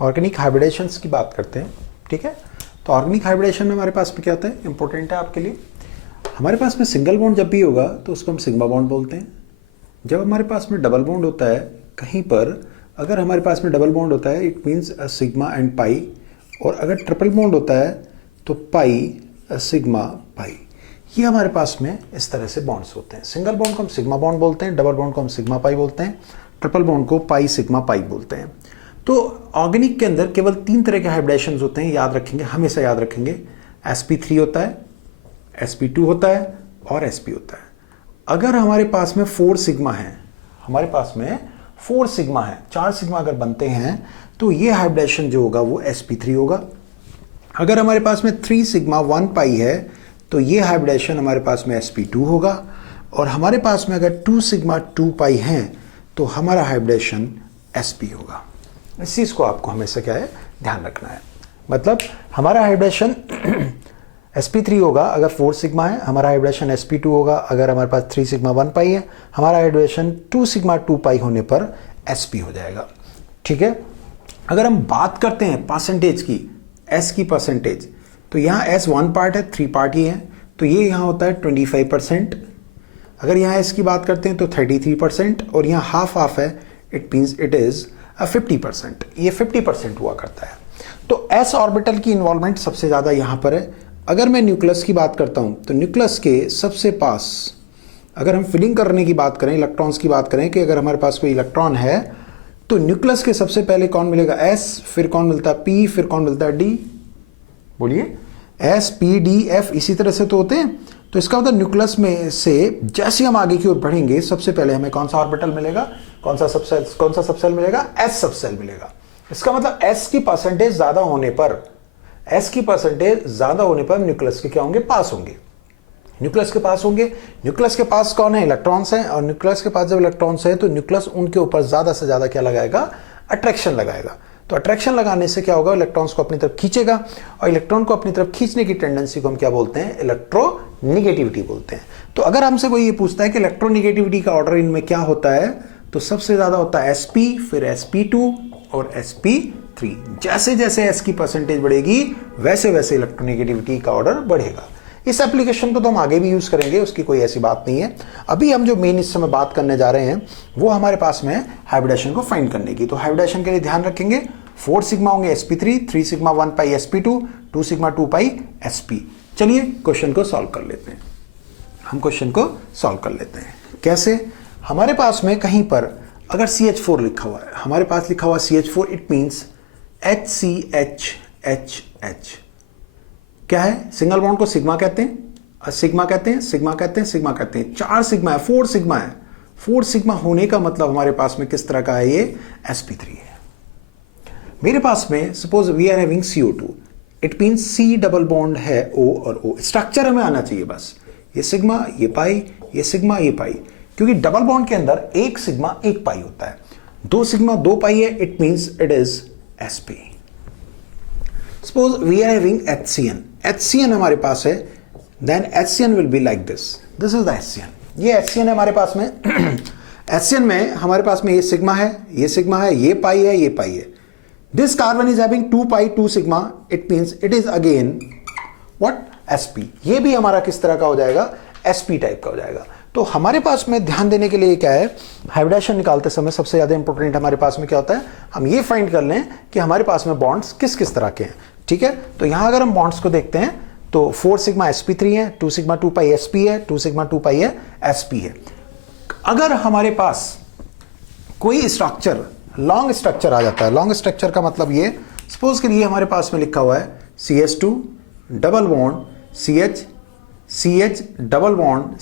Organic हाइब्रिडेशंस की बात करते हैं, ठीक है। तो ऑर्गेनिक हाइब्रिडेशन में हमारे पास में क्या होता है, इंपॉर्टेंट है आपके लिए। हमारे पास में सिंगल बॉन्ड जब भी होगा तो उसको हम सिग्मा बॉन्ड बोलते हैं। जब हमारे पास में डबल बॉन्ड होता है कहीं पर, अगर हमारे पास में डबल बॉन्ड होता है it means sigma and pi, और अगर ट्रिपल बॉन्ड होता है तो पाई सिग्मा पाई। ये हमारे पास में इस तरह से बॉन्ड्स होते हैं। सिंगल बॉन्ड को हम सिग्मा बॉन्ड बोलते हैं, डबल बॉन्ड को हम सिग्मा पाई बोलते हैं, ट्रिपल बॉन्ड को पाई सिग्मा पाई बोलते हैं। तो ऑर्गेनिक के अंदर केवल 3 तरह के हाइब्रिडेशंस होते हैं, याद रखेंगे, हमेशा याद रखेंगे। sp3 होता है, sp2 होता है और sp होता है। अगर हमारे पास में 4 सिग्मा है, हमारे पास में 4 सिग्मा है, 4 सिग्मा अगर बनते हैं तो ये हाइब्रिडेशन जो होगा वो sp3 होगा। अगर हमारे पास में 3 सिग्मा 1 पाई है तो ये हाइब्रिडेशन हमारे पास में sp2 होगा। और हमारे पास में अगर 2 सिग्मा 2 पाई हैं तो हमारा हाइब्रिडेशन sp होगा। इस चीज़ को आपको हमेशा क्या है, ध्यान रखना है। मतलब हमारा हाइब्रिडेशन sp3 होगा अगर 4 सिग्मा है, हमारा हाइब्रिडेशन sp2 होगा अगर हमारे पास 3 सिग्मा 1 पाई है, हमारा हाइब्रिडेशन 2 सिग्मा 2 पाई होने पर sp हो जाएगा, ठीक है। अगर हम बात करते हैं परसेंटेज की, s की परसेंटेज, तो यहाँ s 1 पार्ट है, 3 पार्ट ही है, तो ये यहाँ होता है 25%। अगर यहाँ s की बात करते हैं तो 33%, और यहाँ हाफ हाफ है, इट मीन्स इट इज 50%। ये 50% हुआ करता है। तो s ऑर्बिटल की इन्वॉल्वमेंट सबसे ज़्यादा यहाँ पर है। अगर मैं न्यूक्लियस की बात करता हूँ तो न्यूक्लियस के सबसे पास, अगर हम फिलिंग करने की बात करें, इलेक्ट्रॉन्स की बात करें कि अगर हमारे पास कोई इलेक्ट्रॉन है तो न्यूक्लियस के सबसे पहले कौन मिलेगा, s, फिर कौन मिलता है p, फिर कौन मिलता है d। बोलिए, s p d f इसी तरह से तो होते हैं। तो इसका मतलब न्यूक्लियस में से जैसे हम आगे की ओर बढ़ेंगे सबसे पहले हमें कौन सा ऑर्बिटल मिलेगा, कौन सा सबसेल मिलेगा, s सबसेल मिलेगा। इसका मतलब s की परसेंटेज ज्यादा होने पर, s की परसेंटेज ज्यादा होने पर न्यूक्लियस के क्या होंगे, पास होंगे। न्यूक्लियस के पास होंगे, न्यूक्लियस के पास कौन है, इलेक्ट्रॉन्स हैं, और न्यूक्लियस के पास जब इलेक्ट्रॉन्स है तो न्यूक्लियस उनके ऊपर ज्यादा से ज्यादा क्या लगाएगा, अट्रैक्शन लगाएगा। तो अट्रैक्शन लगाने से क्या होगा, इलेक्ट्रॉन्स को अपनी तरफ खींचेगा, और इलेक्ट्रॉन को अपनी तरफ खींचने की टेंडेंसी को हम क्या बोलते हैं, इलेक्ट्रोनिगेटिविटी बोलते हैं। तो अगर हमसे कोई ये पूछता है कि इलेक्ट्रोनिगेटिविटी का ऑर्डर इनमें क्या होता है, तो सबसे ज्यादा होता है sp, फिर sp2 और sp3। जैसे जैसे s की परसेंटेज बढ़ेगी वैसे वैसे इलेक्ट्रोनिगेटिविटी का ऑर्डर बढ़ेगा। इस एप्लीकेशन को तो हम आगे भी यूज करेंगे, उसकी कोई ऐसी बात नहीं है। अभी हम जो मेन इस समय बात करने जा रहे हैं वो हमारे पास में हाइब्रिडेशन को फाइंड करने की। तो हाइब्रिडेशन के लिए ध्यान रखेंगे 4 सिग्मा होंगे sp3, 3 sigma 1 pi sp2, 2 sigma 2 पाई sp। चलिए क्वेश्चन को सॉल्व कर लेते हैं। हम क्वेश्चन को सॉल्व कर लेते हैं। कैसे, हमारे पास में कहीं पर अगर CH4 लिखा हुआ है, हमारे पास लिखा हुआ CH4, इट मीन्स HCHHH। क्या है, सिंगल बॉन्ड को सिग्मा कहते हैं, सिग्मा कहते हैं, सिग्मा कहते हैं, सिग्मा कहते हैं। 4 सिग्मा है, 4 सिग्मा है। 4 सिग्मा होने का मतलब हमारे पास में किस तरह का है, ये sp3 है। मेरे पास में suppose we are having CO2, it means C double bond है O और O। स्ट्रक्चर हमें आना चाहिए बस, ये सिग्मा ये पाई, ये सिग्मा ये पाई, क्योंकि डबल बॉन्ड के अंदर 1 सिग्मा 1 पाई होता है। 2 सिग्मा 2 पाई है, it means it is sp। Suppose we are having HCN, HCN हमारे पास है, then HCN will be like this, this is the HCN। ये HCN है हमारे पास में। HCN में हमारे पास में ये सिग्मा है, ये सिग्मा है, ये पाई है, ये पाई है। This carbon is having 2 pi 2 sigma, it means it is again what, sp। ये भी हमारा किस तरह का हो जाएगा, sp टाइप का हो जाएगा। तो हमारे पास में ध्यान देने के लिए क्या है, हाइब्रिडेशन निकालते समय सबसे ज्यादा इंपॉर्टेंट हमारे पास में क्या होता है, हम ये फाइंड कर लें कि हमारे पास में बॉन्ड्स किस किस तरह के हैं, ठीक है। तो यहां अगर हम बॉन्ड्स को देखते हैं तो 4 सिग्मा sp3 है, 2 सिग्मा 2 पाई sp है, 2 सिग्मा 2 पाई है sp है। अगर हमारे पास कोई स्ट्रक्चर, लॉन्ग स्ट्रक्चर आ जाता है, लॉन्ग स्ट्रक्चर का मतलब ये, सपोज के लिए हमारे पास में लिखा हुआ है CH2 double bond CH double bond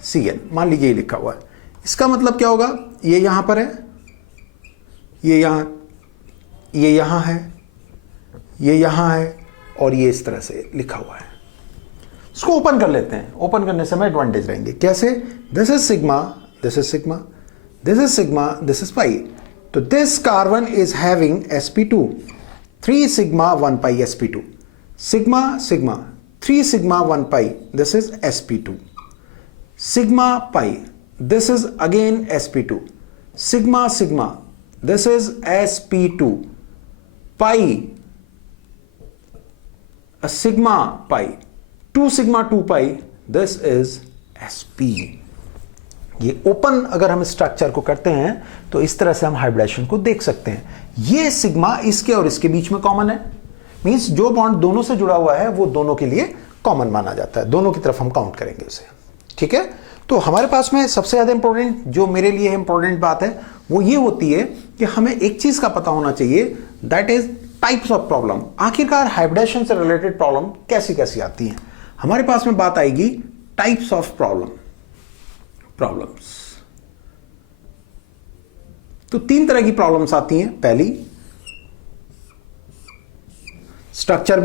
CN, मान लीजिए ये लिखा हुआ है। इसका मतलब क्या होगा, ये यहां पर है, ये यहां है, ये यहां है, और ये इस तरह से लिखा हुआ है। इसको ओपन कर लेते हैं। ओपन करने से हमें एडवांटेज रहेंगे। कैसे, this is sigma, this is sigma, this is sigma, this is pi. तो this carbon is having sp2, 3 sigma 1 pi sp2, sigma sigma 3 sigma 1 pi, this is sp2, sigma pi, this is again sp2, sigma sigma, this is sp2, pi sigma pi 2 sigma 2 pi, this is sp। ये open अगर हम structure को करते हैं तो इस तरह से हम हाइब्रिडेशन को देख सकते हैं। ये सिग्मा इसके और इसके बीच में कॉमन है, मींस जो बॉन्ड दोनों से जुड़ा हुआ है वो दोनों के लिए कॉमन माना जाता है, दोनों की तरफ हम काउंट करेंगे उसे। ठीक है, तो हमारे पास में सबसे ज्यादा इंपॉर्टेंट जो मेरे लिए इंपॉर्टेंट बात है वो ये होती है कि हमें एक चीज का पता होना चाहिए, that is types of problem. आखिरकार हाइब्रिडेशन से रिलेटेड प्रॉब्लम कैसी कैसी आती हैं। हमारे पास में बात आएगी टाइप्स ऑफ प्रॉब्लम्स। तो 3 तरह की प्रॉब्लम्स आती हैं। पहली स्ट्रक्चर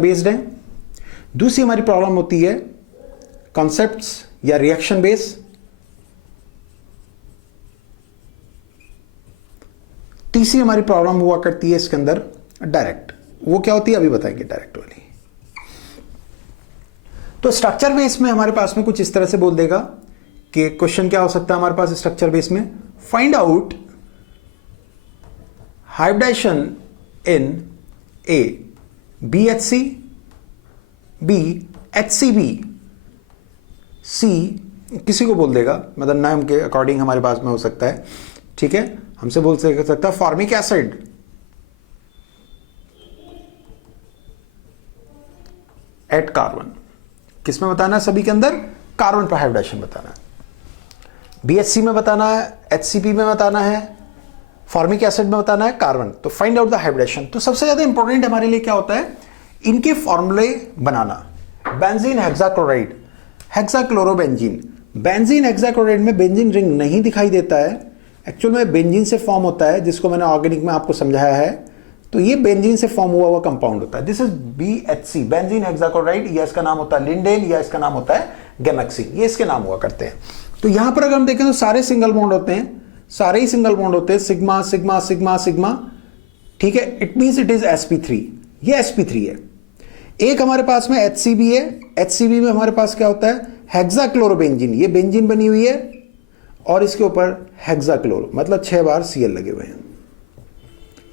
बेस्ड है। दूसरी हमारी प्रॉब्लम होती है कॉन्सेप्ट्स या रिएक्शन बेस। तीसरी हमारी प्रॉब्लम हुआ करती है इसके अंदर डायरेक्ट। वो क्या होती है अभी बताएंगे, डायरेक्ट वाली। तो स्ट्रक्चर बेस में हमारे पास में कुछ इस तरह से बोल देगा कि क्वेश्चन क्या हो सकता है हमारे पास स्ट्रक्चर बेस में, फाइंड आउट हाइब्रिडेशन इन ए BHC, B HCB, C किसी को बोल देगा, मतलब नाम के अकॉर्डिंग हमारे पास में हो सकता है। ठीक है, हमसे बोल सकता है फॉर्मिक एसिड एट कार्बन। किसमें बताना है, सभी के अंदर कार्बन पर हाइब्रिडेशन बताना है। BHC में बताना है, HCP में बताना है, फॉर्मिक एसिड में बताना है, कार्बन। तो फाइंड आउट द हाइब्रिडेशन। तो सबसे ज्यादा इंपॉर्टेंट हमारे लिए क्या होता है, इनके फॉर्मूले बनाना। Benzene hexachloride, hexachlorobenzene. Benzene hexachloride में बेंजीन रिंग नहीं दिखाई देता है, एक्चुअल में बेंजीन से फॉर्म होता है, जिसको मैंने ऑर्गेनिक में आपको समझाया है। तो ये बेंजीन से फॉर्म हुआ कंपाउंड होता है। This is BHC, benzene hexachloride, या इसका नाम होता है लिंडेन, या इसका नाम होता है गैमेक्सिन, ये इसके नाम हुआ करते हैं। तो यहां पर अगर हम देखें तो सारे सिंगल बॉन्ड होते हैं, सारे ही सिंगल बॉन्ड होते हैं, सिग्मा सिग्मा सिग्मा सिग्मा। ठीक है, it means it is sp3, ये sp3 है। एक हमारे पास में HCB है, HCB में हमारे पास क्या होता है हेक्साक्लोरोबेंजीन, ये बेंजीन बनी हुई है और इसके ऊपर हेक्साक्लोरो, मतलब 6 बार Cl लगे हुए हैं,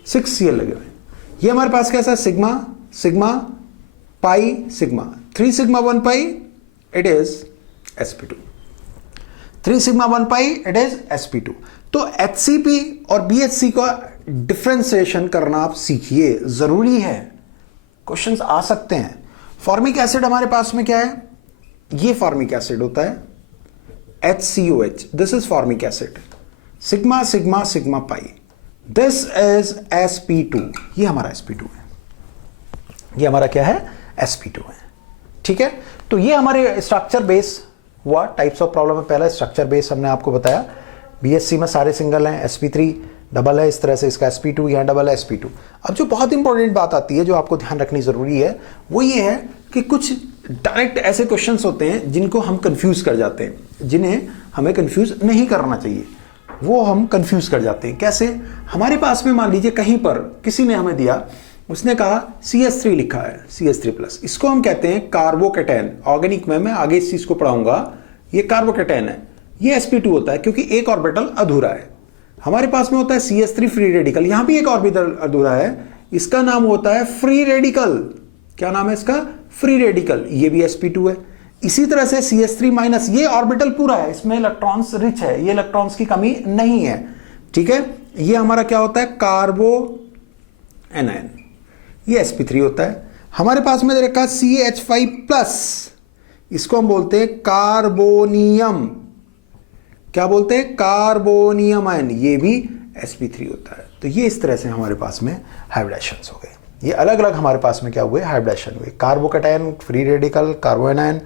6 Cl लगे हुए हैं। ये हमारे पास कैसा है, sigma sigma pi sigma, 3 sigma 1 pi, it is sp2, 3 sigma 1 pi, it is sp2। तो HCP और BHC का डिफ्रेंसिएशन करना आप सीखिए, जरूरी है, क्वेश्चंस आ सकते हैं। फॉर्मिक एसिड हमारे पास में क्या है, ये फॉर्मिक एसिड होता है HCOH, this is formic acid, sigma sigma sigma pi, this is sp2, ये हमारा sp2 है, ये हमारा क्या है sp2 है। ठीक है, तो ये हमारे स्ट्रक्चर बेस हुआ, टाइप्स ऑफ प्रॉब्लम में पहला स्ट्रक्चर बेस हमने आपको बताया। BHC में सारे सिंगल हैं, sp3 डबल है, इस तरह से इसका sp2 यहाँ डबल है sp2। अब जो बहुत इंपॉर्टेंट बात आती है, जो आपको ध्यान रखनी जरूरी है, वो ये है कि कुछ डायरेक्ट ऐसे क्वेश्चंस होते हैं जिनको हम कंफ्यूज कर जाते हैं, जिन्हें हमें कंफ्यूज नहीं करना चाहिए, वो हम कंफ्यूज कर जाते हैं। कैसे, हमारे पास में मान लीजिए कहीं पर किसी ने हमें दिया, उसने कहा CH3 लिखा है, CH3+, इसको हम कहते हैं कार्बोकेटैन। ऑर्गेनिक में मैं आगे इस चीज को पढ़ाऊंगा, ये कार्बोकेटैन है, ये sp2 होता है क्योंकि एक ऑर्बिटल अधूरा है। हमारे पास में होता है CH3 फ्री रेडिकल, यहां भी एक ऑर्बिटल अधूरा है, इसका नाम होता है फ्री रेडिकल। क्या नाम है इसका, फ्री रेडिकल, ये भी sp2 है। इसी तरह से CH3-, ये ऑर्बिटल पूरा है, इसमें इलेक्ट्रॉन्स रिच है, ये इलेक्ट्रॉन्स की कमी नहीं है। ठीक है, ये हमारा क्या होता है कार्बो एनायन, ये sp3 होता है। हमारे पास में रखा CH5+, इसको हम बोलते हैं कार्बोनियम, क्या बोलते हैं कार्बोनियम आयन, ये भी sp3 होता है। तो ये इस तरह से हमारे पास में हाइब्रिडेशंस हो गए, ये अलग अलग हमारे पास में क्या हुए, हाइब्रिडेशन हुए। Carbocation, free radical, कार्बोएनायन,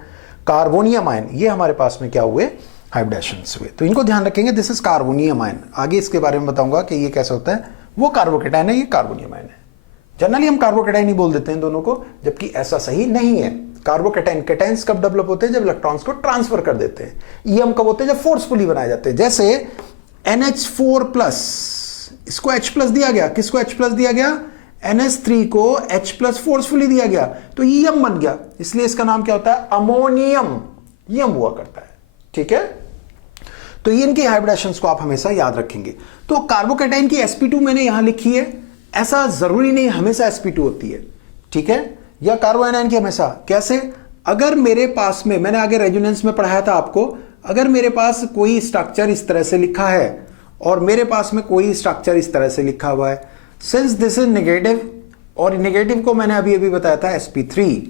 carbonium ion, ये हमारे पास में क्या हुए, हाइब्रिडेशंस हुए। तो इनको ध्यान रखेंगे, दिस इज कार्बोनियम आयन। आगे इसके बारे में बताऊंगा कि ये कैसे होता है, वो कार्बोकेटायन है, ये कार्बोनियम आयन है। जनरली हम कार्बोकेटायन ही बोल देते हैं दोनों को, जबकि ऐसा सही नहीं है। कार्बोकेटायन, केटायंस कब डेवलप होते हैं, जब इलेक्ट्रॉन्स को ट्रांसफर कर देते हैं। ईएम कब होते हैं, जब फोर्सफुली बनाए जाते हैं। जैसे NH4+, इसको H+ दिया गया, किसको H+ दिया गया, NH3 को H+ फोर्सफुली दिया गया, तो ईएम बन गया, इसलिए इसका नाम क्या होता है, अमोनियम, ईएम हुआ करता है। ठीक है, तो ये इनकी हाइब्रिडेशंस को आप हमेशा याद रखेंगे। तो कार्बोकैटाइन की sp2 मैंने यहां लिखी है, ऐसा जरूरी नहीं हमेशा sp2 होती है, ठीक है, या कार्बोएनाइन की हमेशा। कैसे? अगर मेरे पास में, मैंने आगे रेजोनेंस में पढ़ाया था आपको, अगर मेरे पास कोई स्ट्रक्चर इस तरह से लिखा है और मेरे पास में कोई स्ट्रक्चर इस तरह से लिखा हुआ है, सिंस दिस इज नेगेटिव, और नेगेटिव को मैंने अभी बताया था sp3,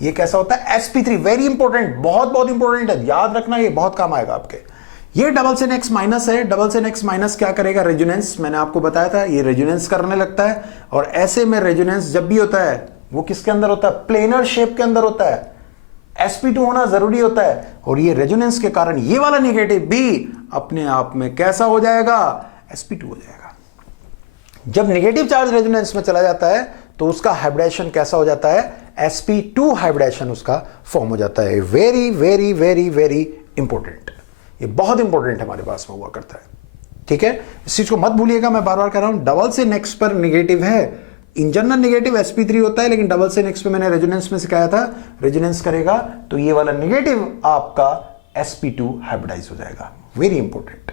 ये कैसा होता है sp3, वेरी इंपॉर्टेंट, बहुत बहुत इंपॉर्टेंट है, याद रखना, ये बहुत काम आएगा आपके। ये डबल से नेक्स्ट माइनस है, डबल से नेक्स्ट माइनस क्या करेगा? रेजोनेंस, मैंने आपको बताया था ये रेजोनेंस करने लगता है, और ऐसे में रेजोनेंस जब भी होता है वो किसके अंदर होता है? प्लेनर शेप के अंदर होता है, sp2 होना जरूरी होता है, और ये रेजोनेंस के कारण ये वाला नेगेटिव भी अपने आप में कैसा हो जाएगा? sp2 हो जाएगा। जब नेगेटिव चार्ज रेजोनेंस में चला जाता है तो उसका हाइब्रिडेशन कैसा हो जाता है? sp2 हाइब्रिडेशन उसका फॉर्म हो जाता है। Very very very very important, ये बहुत इंपॉर्टेंट हमारे पास में हुआ करता है, ठीक है, इस चीज को मत भूलिएगा, मैं बार बार कह रहा हूं। डबल से नेक्स्ट पर नेगेटिव है, इन जनरल नेगेटिव sp3 होता है, लेकिन डबल से नेक्स्ट पे मैंने रेजोनेंस में सिखाया था, रेजोनेंस करेगा तो ये वाला नेगेटिव आपका sp2 हाइब्रिडाइज हो जाएगा। वेरी इंपॉर्टेंट,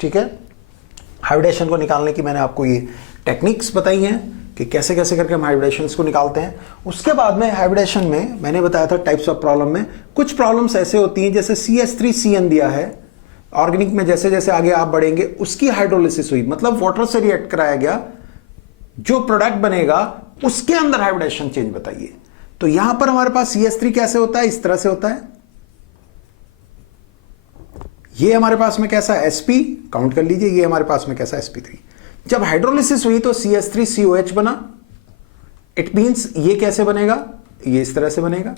ठीक है। हाइब्रिडेशन को निकालने की मैंने आपको ये टेक्निक्स बताई हैं कि कैसे कैसे करके हम हाइब्रिडेशंस को निकालते हैं। उसके बाद में हाइब्रिडेशन में मैंने बताया था टाइप्स ऑफ प्रॉब्लम में, कुछ प्रॉब्लम्स ऐसे होती हैं जैसे CH3CN दिया है, ऑर्गेनिक में जैसे जैसे आगे आप बढ़ेंगे उसकी हाइड्रोलिसिस हुई, मतलब वाटर से रिएक्ट कराया गया, जो प्रोडक्ट बनेगा उसके अंदर हाइब्रिडेशन चेंज बताइए। तो यहां पर हमारे पास CH3 कैसे होता है? इस तरह से होता है, ये हमारे पास में कैसा है? sp, काउंट कर लीजिए, ये हमारे पास में कैसा है? sp3। जब हाइड्रोलिसिस हुई तो CH3COH बना, इट मींस ये कैसे बनेगा? ये इस तरह से बनेगा।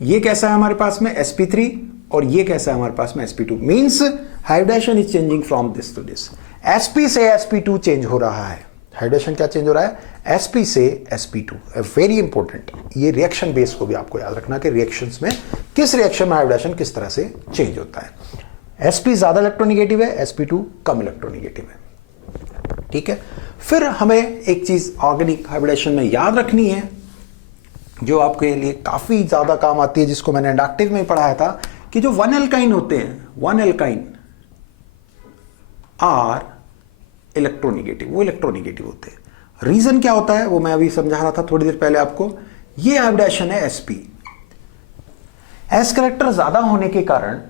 ये कैसा है हमारे पास में? sp3, और ये कैसा है हमारे पास में? sp2। Means hybridization is changing from this to this, sp से sp2 चेंज हो रहा है। हाइब्रिडेशन क्या चेंज हो रहा है? sp से sp2। वेरी इंपॉर्टेंट, ये रिएक्शन बेस को भी आपको याद रखना कि रिएक्शंस में किस रिएक्शन में हाइब्रिडेशन किस तरह से चेंज होता है। sp ज्यादा इलेक्ट्रोनिगेटिव है, sp2 कम इलेक्ट्रोनिगेटिव है, ठीक है। फिर हमें एक चीज ऑर्गेनिक हाइब्रिडेशन में याद रखनी है जो आपके लिए काफी ज्यादा काम आती है, जिसको मैंने इंडक्टिव में पढ़ाया था, कि जो 1 एल्काइन होते हैं, 1 एल्काइन आर इलेक्ट्रोनिगेटिव, वो इलेक्ट्रोनिगेटिव होते हैं। रीजन क्या होता है वो मैं अभी समझा रहा था थोड़ी देर पहले आपको। ये हाइब्रिडेशन है sp, s करेक्टर ज्यादा होने के कारण,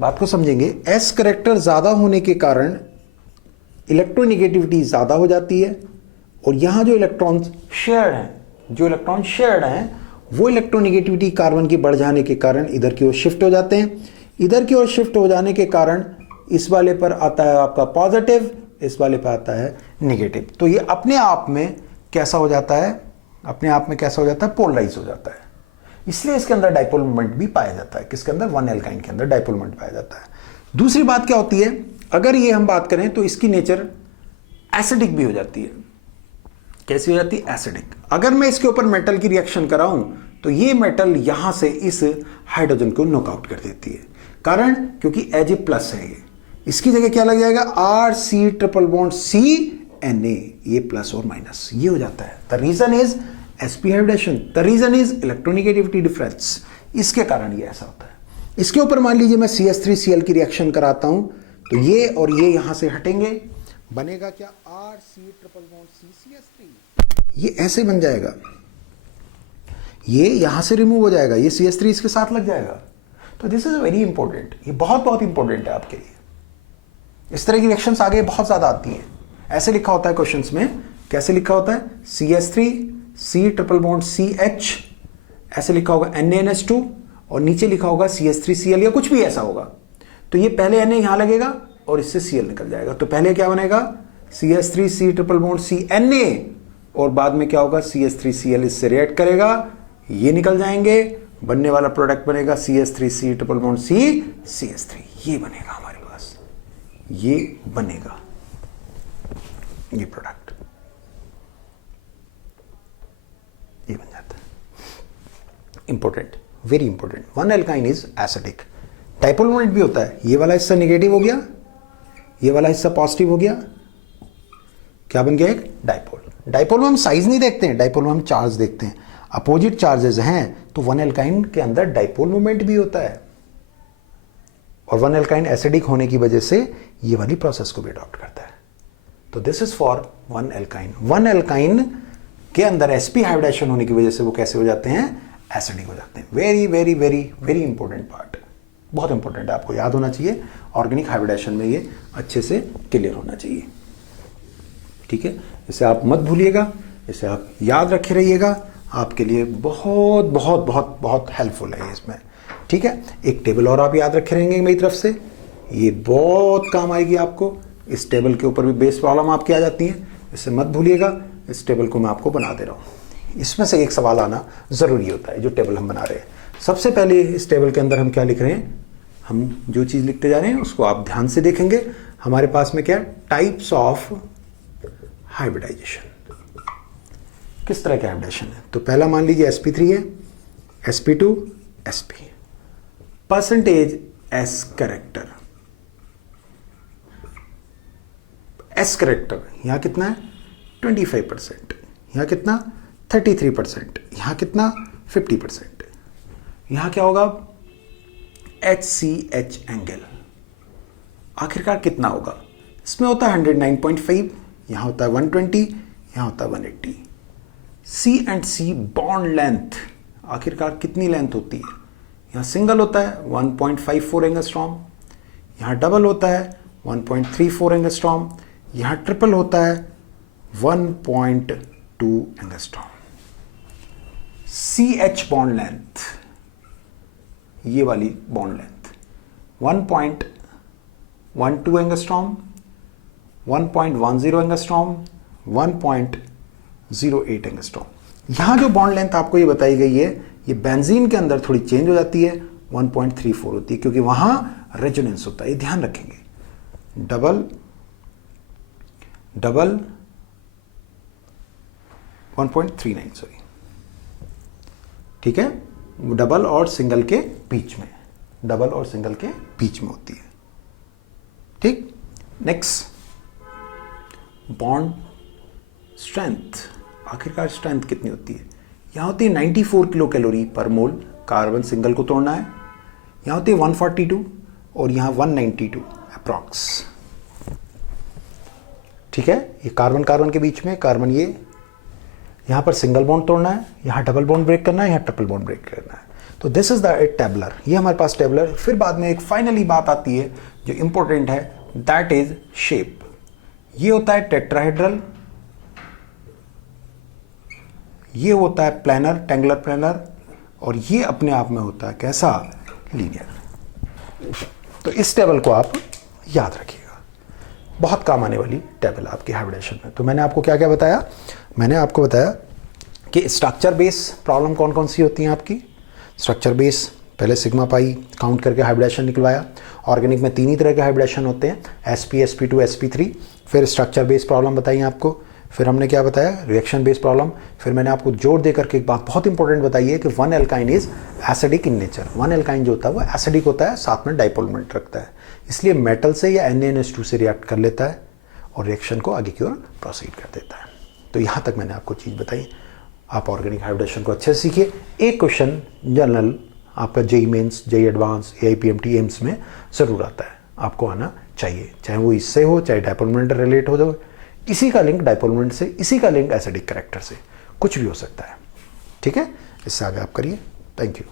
बात को समझेंगे, s करेक्टर ज्यादा होने के कारण इलेक्ट्रोनिगेटिविटी ज्यादा हो जाती है, और यहां जो इलेक्ट्रॉन शेयर्ड हैं, जो इलेक्ट्रॉन शेयर्ड हैं, वो इलेक्ट्रोनिगेटिविटी कार्बन की बढ़ जाने के कारण इधर की ओर शिफ्ट हो जाते हैं। इधर की ओर शिफ्ट हो जाने के कारण इस वाले पर आता है आपका पॉजिटिव, इस वाले पर आता है नेगेटिव। तो ये अपने आप में कैसा हो जाता है? अपने आप में कैसा हो जाता है? पोलराइज हो जाता है। इसलिए इसके अंदर डाइपोल मोमेंट भी पाया जाता है। किसके अंदर? 1 एल्काइन के अंदर डाइपोल मोमेंट पाया जाता है। दूसरी बात क्या होती है, अगर ये हम बात करें तो इसकी नेचर एसिडिक भी हो जाती है। कैसी हो जाती है? एसिडिक। अगर मैं इसके ऊपर मेटल की रिएक्शन कराऊं तो ये मेटल यहां से इस हाइड्रोजन को नॉकआउट कर देती है। कारण क्योंकि Ag प्लस है, ये इसकी जगह क्या लग जाएगा? RC ट्रिपल बॉन्ड CNA, ये प्लस और माइनस ये हो जाता है। The reason is sp hybridization, the reason is electronegativity difference, इसके कारण ये ऐसा होता है। इसके ऊपर मान लीजिए मैं CH3Cl की रिएक्शन कराता हूं तो ये और ये यहां से हटेंगे, बनेगा क्या? RC ट्रिपल बॉन्ड CCH3, ये ऐसे बन जाएगा, ये यहां से रिमूव हो जाएगा, ये CH3 इसके साथ लग जाएगा। तो दिस इज वेरी इंपॉर्टेंट, ये बहुत बहुत इंपॉर्टेंट है आपके लिए। इस तरह की रिएक्शंस आगे बहुत ज्यादा आती हैं। ऐसे लिखा होता है क्वेश्चंस में, कैसे लिखा होता है? CH3 C triple bond CH, ऐसे लिखा होगा NaNH2, और नीचे लिखा होगा CH3Cl या कुछ भी ऐसा होगा। तो ये पहले Na यहां लगेगा और इससे Cl निकल जाएगा। तो पहले क्या बनेगा? CH3 C triple bond CNA, और बाद में क्या होगा? CH3Cl इससे रिएक्ट करेगा, ये निकल जाएंगे, बनने वाला प्रोडक्ट बनेगा CH3 C triple bond CH3, ये बनेगा हमारे पास, ये बनेगा ये प्रोडक्ट, ये बन जाता है। Important, very important. 1 alkyne is acidic. Dipole moment भी होता है, ये वाला हिस्सा नेगेटिव हो गया, ये वाला हिस्सा पॉजिटिव हो गया, क्या बन गया? एक डाइपोल। डाइपोल में हम साइज नहीं देखते हैं, डाइपोल में हम चार्ज देखते हैं। अपोजिट चार्जेस हैं तो 1 एल्काइन के अंदर डाइपोल मोमेंट भी होता है। और 1 एल्काइन एसिडिक होने की वजह से ये वाली प्रोसेस को भी अडॉप्ट करता है। तो this is for 1 alkyne. 1 alkyne के अंदर sp हाइब्रिडाइजेशन होने की वजह से वो कैसे हो जाते हैं, एसिडिक हो जाते हैं। Very very very very important part, बहुत इंपॉर्टेंट है, आपको याद होना चाहिए। ऑर्गेनिक हाइब्रिडाइजेशन में ये अच्छे से क्लियर होना चाहिए, ठीक है। इसे आप मत भूलिएगा, इसे आप याद रखे रहिएगा, आपके लिए बहुत बहुत बहुत बहुत हेल्पफुल है इसमें, ठीक है। एक टेबल और आप याद रखे रहेंगे मेरी तरफ से, ये बहुत काम आएगी आपको। इस टेबल के ऊपर भी बेस प्रॉब्लम आपकी आ जाती है, इसे मत भूलिएगा। इस टेबल को मैं आपको बना दे रहा हूँ, इसमें से एक सवाल आना ज़रूरी होता है जो टेबल हम बना रहे हैं। सबसे पहले इस टेबल के अंदर हम क्या लिख रहे हैं, हम जो चीज़ लिखते जा रहे हैं उसको आप ध्यान से देखेंगे। हमारे पास में क्या है, टाइप्स ऑफ हाइब्रिडाइजेशन, किस तरह का हाइब्रिडाइजेशन है। तो पहला मान लीजिए sp3 है, sp2 sp, percentage s character, s character यहां कितना है 25%, यहां कितना 33%, यहां कितना 50%, यहां क्या होगा HCH एंगल आखिरकार कितना होगा, इसमें होता है 109.5, यहां होता है 120, यहां होता है 180। C and C bond length आखिरकार कितनी लेंथ होती है, यहां सिंगल होता है 1.54 एंगस्ट्रॉम, यहां डबल होता है 1.34 एंगस्ट्रॉम, यहां ट्रिपल होता है 1.2 एंगस्ट्रॉम। CH बॉन्ड लेंथ, ये वाली bond length 1.12 angstrom, 1.10 angstrom, 1.08 angstrom. यहां जो बॉन्ड लेंथ आपको ये बताई गई है, ये बेंजीन के अंदर थोड़ी चेंज हो जाती है, 1.34 होती है, क्योंकि वहां रेजोनेंस होता है, ये ध्यान रखेंगे। डबल डबल 1.39 सॉरी, ठीक है। डबल और सिंगल के बीच में, डबल और सिंगल के बीच में होती है, ठीक। नेक्स्ट, बॉन्ड स्ट्रेंथ, आखिरकार स्ट्रेंथ कितनी होती है, यहां होती है 94 किलो कैलोरी पर मोल, कार्बन सिंगल को तोड़ना है, यहां होती है 142 और यहां 192 अप्रॉक्स, ठीक है। ये कार्बन कार्बन के बीच में, कार्बन ये यहां पर सिंगल बॉन्ड तोड़ना है, यहां डबल बॉन्ड ब्रेक करना है, यहां ट्रिपल बॉन्ड ब्रेक करना है। तो दिस इज द टेबलर, ये हमारे पास टेबलर। फिर बाद में एक फाइनली बात आती है जो इंपॉर्टेंट है, दैट इज शेप। ये होता है टेट्राहेड्रल, ये होता है प्लैनर, टेंगुलर प्लैनर, और ये अपने आप में होता है कैसा, लीनियर। तो इस टेबल को आप याद रखिएगा, बहुत काम आने वाली टेबल आपकी हाइब्रिडेशन में। तो मैंने आपको क्या क्या बताया, मैंने आपको बताया कि स्ट्रक्चर बेस प्रॉब्लम कौन कौन सी होती हैं आपकी। स्ट्रक्चर बेस पहले सिग्मा पाई काउंट करके हाइब्रिडेशन निकलवाया। ऑर्गेनिक में 3 ही तरह के हाइब्रिडेशन होते हैं, sp, sp2, sp3। फिर स्ट्रक्चर बेस प्रॉब्लम बताई आपको। फिर हमने क्या बताया, रिएक्शन बेस प्रॉब्लम। फिर मैंने आपको जोर दे करके एक बात बहुत इंपॉर्टेंट बताई है कि 1 alkyne is acidic in nature. 1 alkyne जो होता है वो एसिडिक होता है, साथ में डाइपोल मोमेंट रखता है, इसलिए मेटल से या NaNH2 से रिएक्ट कर लेता है और रिएक्शन को आगे की ओर प्रोसीड कर देता है। तो यहाँ तक मैंने आपको चीज़ बताई। आप ऑर्गेनिक हाइब्रिडेशन को अच्छे से सीखिए। एक क्वेश्चन जनरल आपका JEE mains, JEE advance, AIPMT, AIIMS में ज़रूर आता है, आपको आना चाहिए, चाहे वो इससे हो, चाहे डाइपोल मोमेंट रिलेट हो जाए, इसी का लिंक डाइपोल मोमेंट से, इसी का लिंक एसिडिक कैरेक्टर से, कुछ भी हो सकता है, ठीक है। इससे आगे आप करिए। Thank you.